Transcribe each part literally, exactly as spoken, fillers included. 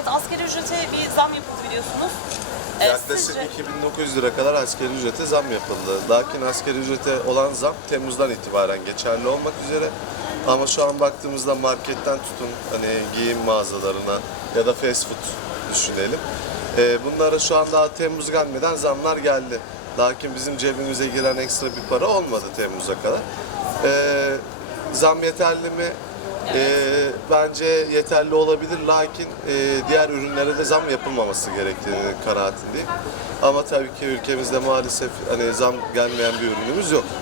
asgari ücrete bir zam yapıldı biliyorsunuz. Ee, Yaklaşık sizce- iki bin dokuz yüz lira kadar asgari ücrete zam yapıldı. Lakin asgari ücrete olan zam Temmuz'dan itibaren geçerli olmak üzere. Ama şu an baktığımızda marketten tutun hani giyim mağazalarına ya da fast food düşünelim. Ee, bunlara şu an daha Temmuz gelmeden zamlar geldi. Lakin bizim cebimize giren ekstra bir para olmadı Temmuz'a kadar. Ee, zam yeterli mi? Ee, bence yeterli olabilir, lakin e, diğer ürünlere de zam yapılmaması gerektiğini kanaatindeyim. Ama tabii ki ülkemizde maalesef hani zam gelmeyen bir ürünümüz yok.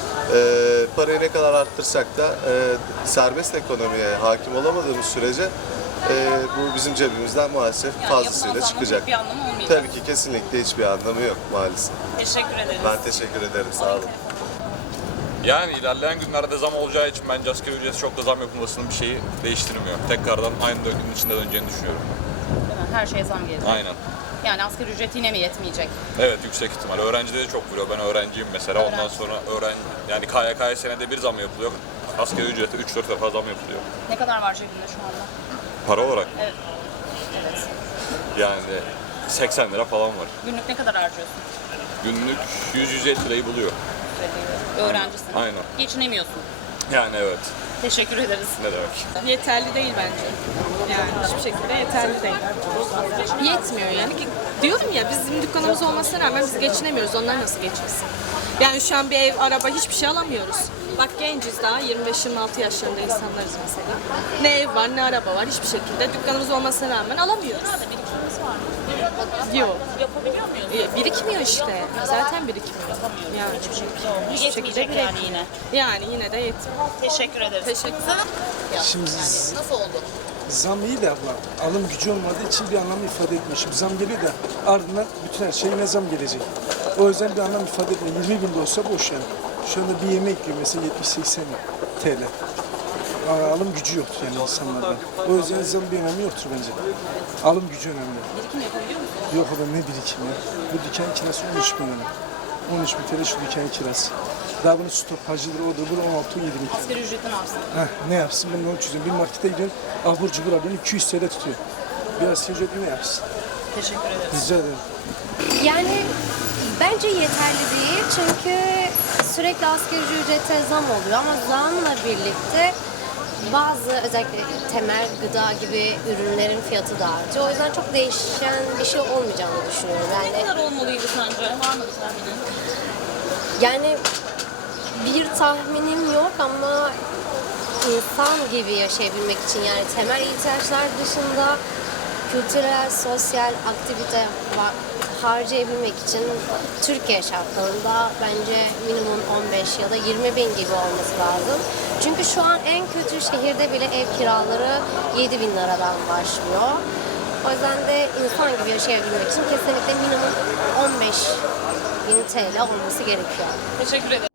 Ee, parayı ne kadar arttırsak da e, serbest ekonomiye hakim olamadığımız sürece e, bu bizim cebimizden maalesef Yani fazlasıyla yapılan zamın çıkacak. bir anlamı olmayacak. Tabii ki kesinlikle hiçbir anlamı yok maalesef. Teşekkür ederiz. Ben teşekkür ederim, sağ olun. Yani ilerleyen günlerde zam olacağı için bence asgari ücreti çok da zam yapılmasının bir şeyi değiştirmiyor. Tekrardan aynı döngünün içinde döneceğini düşünüyorum. Değil mi? Her şeye zam gelecek. Aynen. Yani asgari ücret yine mi yetmeyecek? Evet, yüksek ihtimal. Öğrencide de çok vuruyor. Ben öğrenciyim mesela. Öğrenci. Ondan sonra öğren yani K Y K'ya senede bir zam yapılıyor. Asgari ücrete üç dört defa zam yapılıyor. Ne kadar var cebinde şu anda? Para olarak Evet. Evet. yani seksen lira falan var. Günlük ne kadar harcıyorsun? Günlük yüz yüz elli lirayı buluyor. Öğrencisin. Aynen. Geçinemiyorsun. Yani evet. Teşekkür ederiz. Ne demek? Yeterli değil bence. Yani hiçbir şekilde yeterli değil. Yetmiyor yani. Ki diyorum ya bizim dükkanımız olmasına rağmen biz geçinemiyoruz. Onlar nasıl geçinsin? Yani şu an bir ev, araba hiçbir şey alamıyoruz. Bak genciz daha yirmi beş yirmi altı yaşlarında insanlarız mesela. Ne ev var ne araba var hiçbir şekilde dükkanımız olmasına rağmen alamıyoruz. Birikimimiz var mı? Yok. Yapabiliyor muyuz? E, Birikmiyor işte. Zaten birikmiyor. Yani Hiçbir şekilde. hiçbir şekilde Yetmeyecek yani birikmiyor. yine. Yani yine de yetmiyor. Teşekkür ederiz. Teşekkür ederim. Şimdi Yani nasıl oldu? zam iyi de abla, alım gücü olmadığı için bir anlam ifade etmiyor. Şimdi zam geliyor da ardından bütün her şeyine zam gelecek. O yüzden bir anlam ifade etmiyor. yirmi bin de olsa boş yani. Şu anda bir yemek yiyor mesela yetmiş seksen T L. Aa, Alım gücü yok yani insanlarda. O yüzden zam bir önemi yoktur bence. Alım gücü önemli. Birikim yapabiliyor musun? Yok adam ne birikimi ya. Bu dükkan kirası on üç bin lira. on üç bin T L şu dükkan kirası. Daha bunun stopajıdır, odur, bu on altı yedi bin. Asgari ücretin artsın. Heh, ne yapsın ben onu çözüyorum. Bir markete gidiyorum, abur cubur alıyorum, iki yüz T L tutuyor. Bir asgari ücretli ne yapsın? Teşekkür ederiz. Rica ederim. Yani bence yeterli değil çünkü sürekli asgari ücrete zam oluyor ama zamla birlikte bazı özellikle temel gıda gibi ürünlerin fiyatı da artıyor. O yüzden çok değişen bir şey olmayacağını düşünüyorum. Ne Yani, kadar olmalıydı sence? Var mı bir tahminin? yani bir tahminim yok ama insan gibi yaşayabilmek için yani temel ihtiyaçlar dışında kültürel, sosyal aktivite va- harcayabilmek için Türkiye şartlarında bence minimum on beş ya da yirmi bin gibi olması lazım. Çünkü şu an en kötü şehirde bile ev kiraları yedi bin liradan başlıyor. O yüzden de insan gibi yaşayabilmek için kesinlikle minimum on beş bin T L olması gerekiyor. Teşekkür ederim.